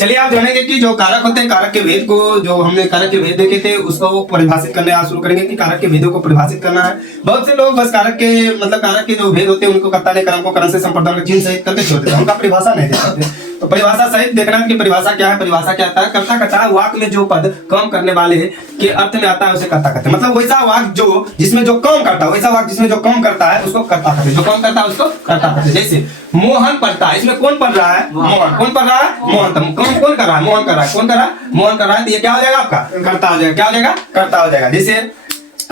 चलिए आप जानेंगे कि जो कारक होते हैं, कारक के भेद को, जो हमने कारक के भेद देखे थे उसको परिभाषित करने आज शुरू करेंगे कि कारक के भेदों को परिभाषित करना है। बहुत से लोग बस कारक के मतलब कारक के जो भेद होते हैं उनको कर्ता ने कर्म को करण से संप्रदान का चिन्ह सहित करके छोड़ देते हैं, उनका परिभाषा नहीं देते। तो परिभाषा सहित देखना है कि परिभाषा क्या है। परिभाषा क्या आता है? कर्ता कहता है वाक्य में जो पद काम करने वाले के अर्थ में आता है उसे कर्ता कहते हैं। मतलब वैसा वाक्य जो जिसमें जो काम करता है, वैसा वाक्य जिसमें जो काम करता है उसको कर्ता कहते हैं। जो काम करता है उसको कर्ता कहते हैं। जैसे मोहन पढ़ता है, इसमें कौन पढ़ रहा है? मोहन। कौन पढ़ रहा है? मोहन। तो काम कौन कर रहा है? मोहन कर रहा है। कौन कर रहा है? मोहन कर रहा है। तो ये क्या हो जाएगा? आपका कर्ता हो जाएगा। क्या हो जाएगा? कर्ता हो जाएगा। जैसे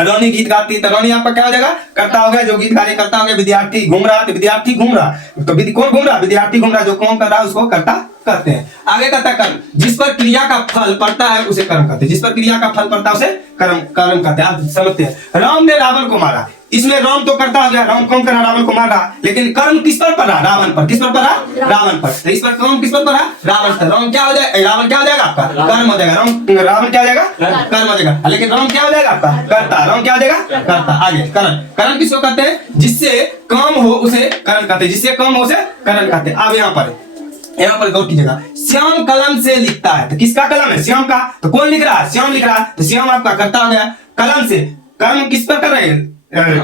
रोनी गीत गाती है तो रोनी आपका क्या हो जाएगा? कर्ता हो गया। जो गीत गाने करता हो गया। विद्यार्थी घूम रहा तो विद्यार्थी घूम रहा, तो कौन घूम रहा? विद्यार्थी घूम रहा। जो कौन कर रहा है उसको कर्ता करते हैं। आगे कहता है कर्म, जिस पर क्रिया का फल पड़ता है उसे कर्म कहते हैं। जिस पर क्रिया का फल पड़ता है उसे कर्म कहते हैं। आप समझते हैं। राम ने रावण को मारा, इसमें राम तो करता हो गया, राम कौन कर रहा? रावण को मार रहा, लेकिन कर्म किस पर पड़ा? रावण पर। किस पर पड़ा? रावण पर। तो इस पर कर्म किस पर पड़ा? रावण पर। राम क्या हो जाएगा? रावण क्या हो जाएगा? आपका कर्म हो जाएगा। रावण क्या हो जाएगा? कर्म हो जाएगा। लेकिन राम क्या हो जाएगा? आपका कर्ता। राम क्या हो जाएगा? कर्ता। आगे करण। करण किसको कहते हैं? जिससे काम हो उसे करण कहते हैं। जिससे काम हो उसे करण कहते हैं। अब यहाँ पर गौर कीजिएगा। श्याम कलम से लिखता है, तो किसका कलम है? श्याम का। तो कौन लिख रहा है? श्याम लिख रहा है। तो श्याम आपका कर्ता हो गया। कलम से, कर्म किस पर कर रहे हैं?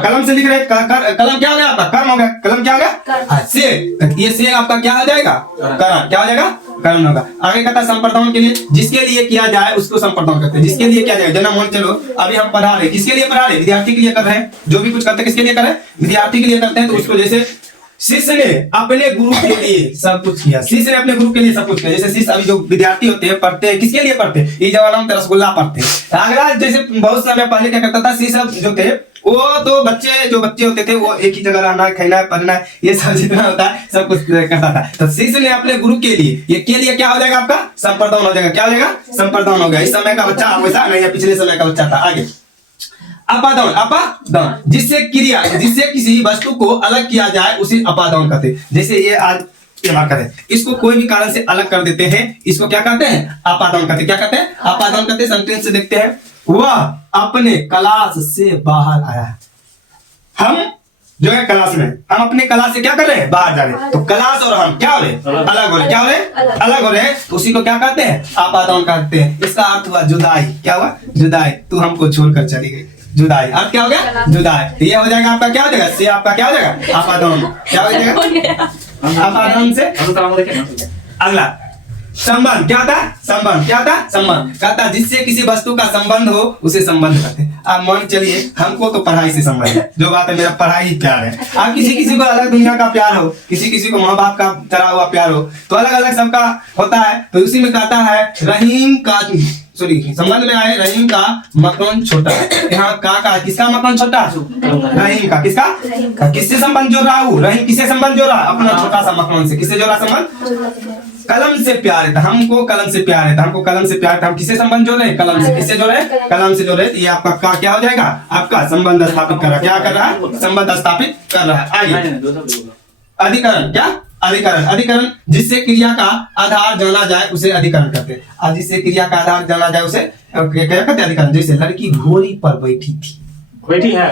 कलम से लिख रहे हैं। कलम क्या हो गया? आपका कर्म हो गया। कलम क्या हो गया? से। ये से आपका क्या हो जाएगा? करण। क्या हो जाएगा? कर्म होगा। आगे कहता है संप्रदान के लिए, जिसके लिए किया जाए उसको संप्रदान कहते हैं। जिसके लिए किया जाए, जना मान चलो अभी हम पढ़ा रहे, किसके लिए पढ़ा रहे? विद्यार्थी के लिए कर रहे हैं। जो भी कुछ करते हैं किसके लिए कर रहे हैं? विद्यार्थी के लिए करते हैं। तो उसको जैसे शिष्य ने अपने गुरु के लिए सब कुछ किया। शिष्य ने अपने गुरु के लिए सब कुछ किया। जैसे शिष्य अभी जो विद्यार्थी होते हैं पढ़ते हैं, किसके लिए पढ़ते हैं? ये जवान रसगुल्ला पढ़ते हैं। अगला जैसे बहुत समय पहले क्या करता था, शिष्य जो थे वो तो बच्चे होते थे, वो एक ही जगह रहना, खाना, पढ़ना, ये सब जितना होता है सब कुछ करता था। तो शिष्य ने अपने गुरु के लिए, ये के लिए क्या हो जाएगा? आपका संप्रदान हो जाएगा। क्या हो जाएगा? संप्रदान हो गया। इस समय का बच्चा वैसा नहीं है, पिछले समय का बच्चा था। आगे अपादान, जिससे किसी वस्तु को अलग किया जाए उसे अपादान कहते हैं। जैसे ये आज है, इसको कोई भी कारण से अलग कर देते हैं, इसको क्या कहते हैं? अपादान कहते हैं। क्या कहते हैं? अपादान कहते हैं। सेंटेंस से देखते हैं। वह अपने क्लास से बाहर आया। हम जो है क्लास में, हम अपने क्लास से क्या कर रहे हैं? बाहर जा रहे हैं। तो क्लास और हम क्या हो रहे? अलग हो रहे। क्या हो रहे? अलग हो रहे। तो उसी को क्या कहते हैं? अपादान कहते हैं। इसका अर्थ हुआ जुदाई। क्या हुआ? जुदाई। तू हमको छोड़कर चली गई, जुदाई। अर्थ क्या हो गया? जुदाई। तो ये हो जाएगा आपका क्या हो जाएगा? से आपका क्या हो जाएगा? अपादान। क्या हो जाएगा? अपादान से अगला संबंध। क्या होता है? संबंध। क्या होता है? संबंध। कहता है जिससे किसी वस्तु का संबंध हो उसे संबंध कहते हैं। आप मान चलिए हमको तो पढ़ाई से संबंध है, जो बात है मेरा पढ़ाई ही प्यार है। आप किसी को अलग दुनिया का प्यार हो, किसी को माँ बाप का चला हुआ प्यार हो, तो अलग अलग सबका होता है। तो उसी में कहता है रहीम का, सॉरी संबंध में आए रहीम का मकान छोटा है। यहाँ का किसका मकान छोटा? रहीम का। किसका? किससे संबंध जोड़ रहा हूँ? रहीम किससे संबंध जोड़ रहा? अपना छोटा सा मकान से। किससे जोड़ा संबंध? कलम से प्यार है। हमको कलम से प्यार है। हमको कलम से प्यार है। हम किससे संबंध जोड़ रहे हैं? कलम से। किससे जोड़ रहे हैं? कलम से जोड़ रहे हैं। ये आपका क्या हो जाएगा? आपका संबंध स्थापित कर रहा है। क्या कर रहा है? संबंध स्थापित कर रहा है। आगे अधिकरण। क्या? अधिकरण जिससे क्रिया का आधार जाना जाए उसे अधिकरण कहते हैं। जिससे क्रिया का आधार जाना जाए उसे क्या कहते हैं? अधिकरण। जैसे लड़की घोड़ी पर बैठी थी। बैठी है।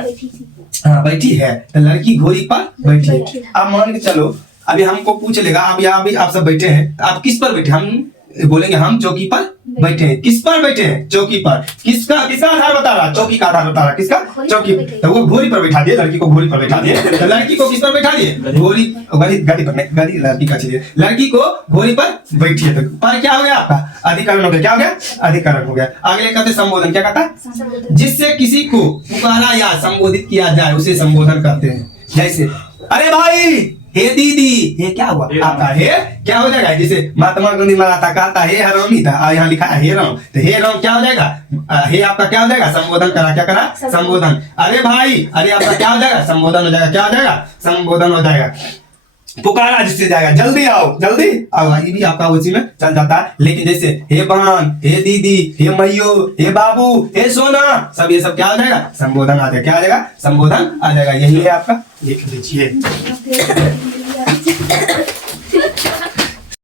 हाँ बैठी है। तो लड़की घोड़ी पर बैठी है। अब मान के चलो अभी हमको पूछ लेगा, अब यहाँ भी आप सब बैठे हैं, आप किस पर बैठे? हम बोलेंगे हम चौकी पर बैठे हैं। किस पर बैठे हैं? चौकी पर। किसका आधार बता रहा? चौकी का आधार बता रहा। किसका? चौकी। तो वो घोड़ी पर बैठा दिए, लड़की को घोड़ी पर बैठा दिए। तो लड़की को किस पर बैठा दिए? गाड़ी पर। लड़की का चलिए, लड़की को घोड़ी पर बैठी है। तो पर क्या हो गया? आपका अधिकरण हो गया। क्या हो गया? अधिकरण हो गया। अगले कहते संबोधन। क्या कहता है? जिससे किसी को पुकारा या संबोधित किया जाए उसे संबोधन कहते हैं। जैसे अरे भाई, हे दीदी, ये क्या हुआ? आपका हे क्या हो जाएगा? जैसे महात्मा गांधी मारा था, कहा था हे हरामी था, यहाँ लिखा है हे राम। तो हे राम क्या हो जाएगा? हे आपका क्या हो जाएगा? संबोधन करा। क्या करा? संबोधन। अरे भाई, अरे आपका क्या हो जाएगा? संबोधन हो जाएगा। क्या हो जाएगा? संबोधन हो जाएगा। पुकारा जिससे जाएगा जल्दी आओ, जल्दी आओ, ये भी आपका उसी में चल जाता है। लेकिन जैसे हे बहन, हे दीदी, हे मैयो, हे बाबू, हे सोना, सब ये सब क्या आ जाएगा? संबोधन आ जाएगा। क्या आ जाएगा? संबोधन आ जाएगा। यही है आपका, लिख लीजिए।